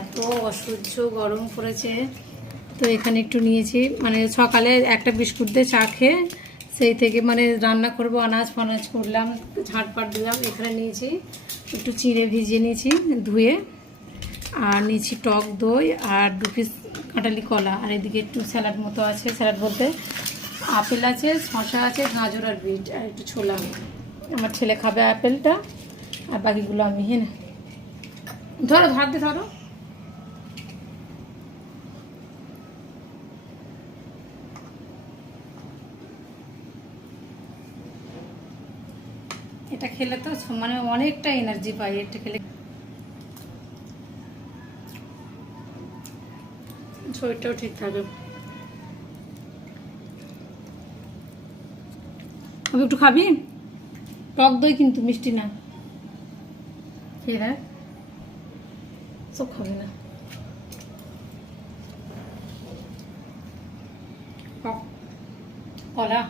এত অসহ্য গরম পড়েছে, তো এখানে একটু নিয়েছি, মানে সকালে একটা বিস্কুট দিয়ে চা খেয়ে সেই থেকে মানে রান্না করব, আনাজ ফানাজ করলাম, ঝাঁটপাট দিলাম। এখানে নিয়েছি একটু চিঁড়ে ভিজিয়ে নিয়েছি ধুয়ে, আর নিয়েছি টক দই আর 2 পিস কাঁঠালি কলা, আর এদিকে একটু স্যালাড মতো আছে, স্যালাড বলতে আপেল আছে, শসা আছে, গাজর আর বিট, আর একটু ছোলা। আমার ছেলে খাবে আপেলটা, আর বাকিগুলো আমি ধরো ধার দিয়ে ধরো। এটা খেলে তো মানে অনেকটা এনার্জি পাই, এটা খেলে শরীরটাও ঠিক থাকে। আমি একটু খাবি? টক দই কিন্তু, মিষ্টি না। খেয়ে দেখ, সব খাবি না। কলা